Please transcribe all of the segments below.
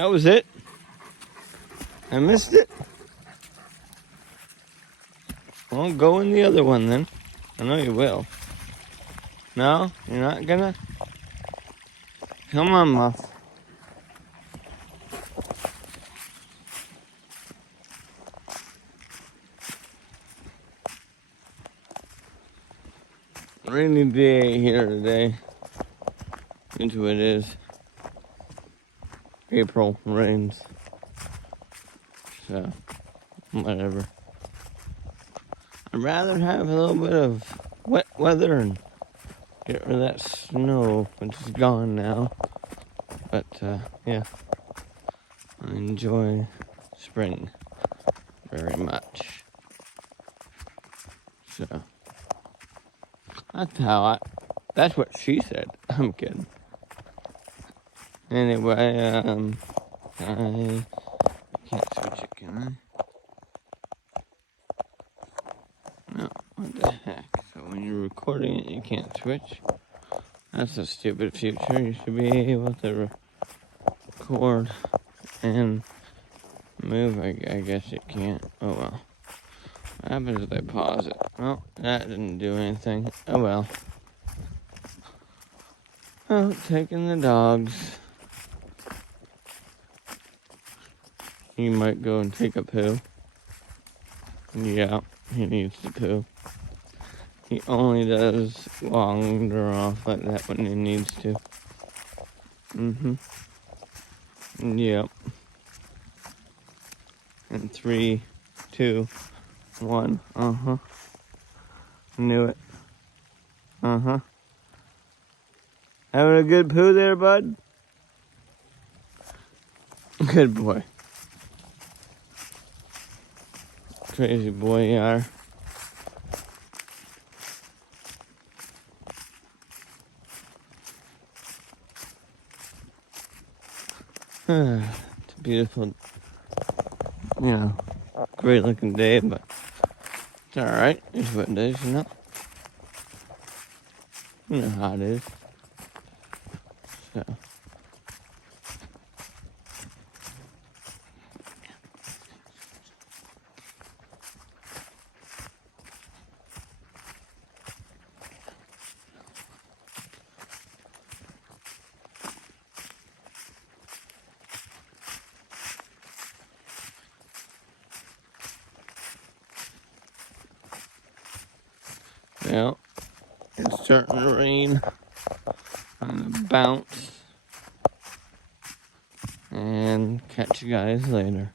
That was it. I missed it. Well, go in the other one then. I know you will. No? You're not gonna? Come on, Muff. Rainy day here today. Into it is. April rains. So, whatever. I'd rather have a little bit of wet weather and get rid of that snow, which is gone now. But, yeah. I enjoy spring very much. So, that's what she said. I'm kidding. Anyway, I can't switch it, can I? No, what the heck? So when you're recording it, you can't switch? That's a stupid feature. You should be able to record and move. I guess it can't. Oh well. What happens if I pause it? Well, that didn't do anything. Oh well. Oh, taking the dogs. He might go and take a poo. Yeah, he needs to poo. He only does wander off like that when he needs to. Yep. And 3, 2, 1. Knew it. Having a good poo there, bud? Good boy. Crazy boy you are. It's a beautiful, great looking day, but it's alright. It's what it is, you know? You know how it is. So. Yeah, it's starting to rain. I'm gonna bounce and catch you guys later.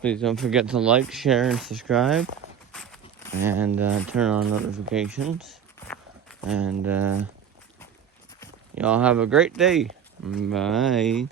Please don't forget to like, share, and subscribe, and turn on notifications. And y'all have a great day. Bye.